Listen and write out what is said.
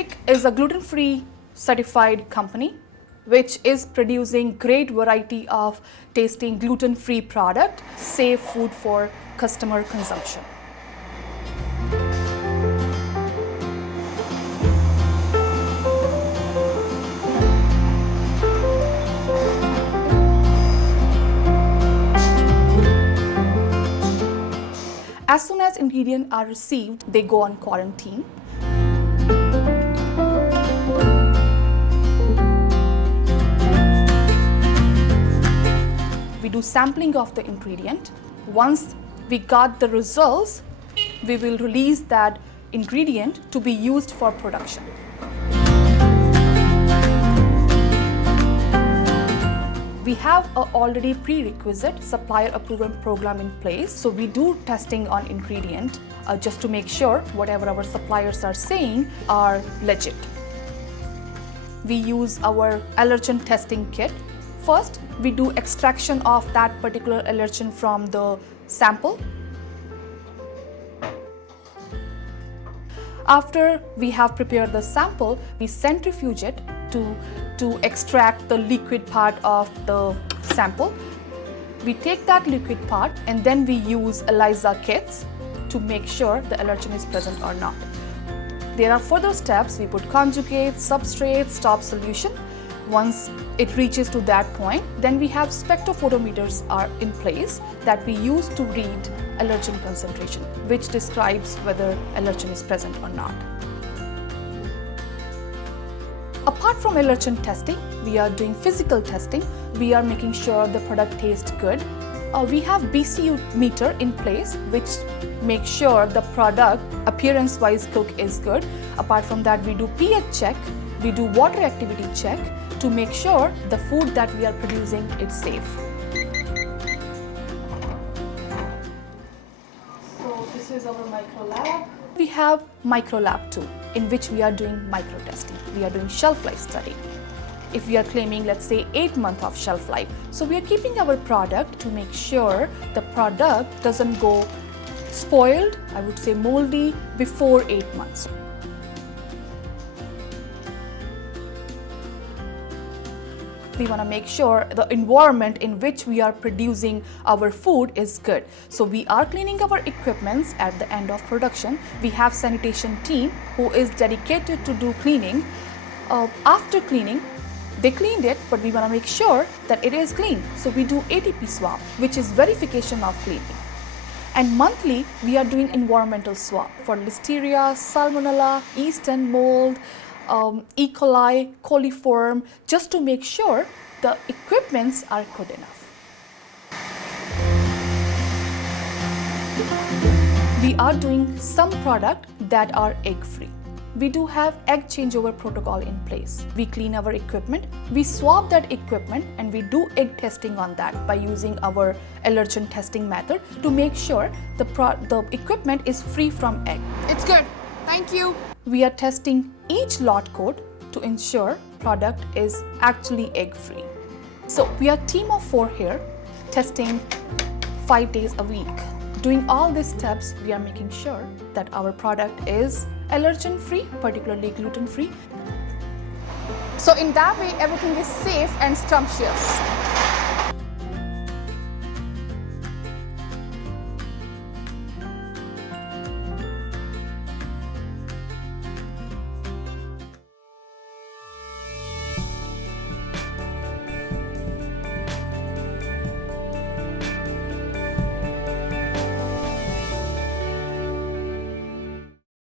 Kinnikinnick is a gluten-free certified company which is producing great variety of tasting gluten-free product, safe food for customer consumption. As soon as ingredients are received, they go on quarantine. We do sampling of the ingredient. Once we got the results, we will release that ingredient to be used for production. We have an already prerequisite supplier approval program in place. So we do testing on ingredient just to make sure whatever our suppliers are saying are legit. We use our allergen testing kit. First, we do extraction of that particular allergen from the sample. After we have prepared the sample, we centrifuge it to extract the liquid part of the sample. We take that liquid part and then we use ELISA kits to make sure the allergen is present or not. There are further steps. We put conjugate, substrate, stop solution. Once it reaches to that point, then we have spectrophotometers are in place that we use to read allergen concentration, which describes whether allergen is present or not. Apart from allergen testing, we are doing physical testing. We are making sure the product tastes good. We have BCU meter in place, which makes sure the product appearance-wise cook is good. Apart from that, we do pH check, we do water activity check to make sure the food that we are producing is safe. So this is our micro lab. We have micro lab too, in which we are doing micro testing. We are doing shelf life study. If we are claiming, let's say, 8 months of shelf life, so we are keeping our product to make sure the product doesn't go spoiled, I would say moldy, before 8 months. We want to make sure the environment in which we are producing our food is good. So we are cleaning our equipments at the end of production. We have sanitation team who is dedicated to do cleaning. After cleaning, they cleaned it, but we want to make sure that it is clean. So we do ATP swab, which is verification of cleaning. And monthly, we are doing environmental swab for listeria, salmonella, yeast and mold, E. coli, coliform, just to make sure the equipments are good enough. We are doing some product that are egg-free. We do have egg changeover protocol in place. We clean our equipment, we swab that equipment, and we do egg testing on that by using our allergen testing method to make sure the equipment is free from egg. It's good. Thank you. We are testing each lot code to ensure product is actually egg-free. So we are a team of 4 here, testing 5 days a week. Doing all these steps, we are making sure that our product is allergen-free, particularly gluten-free. So in that way, everything is safe and scrumptious.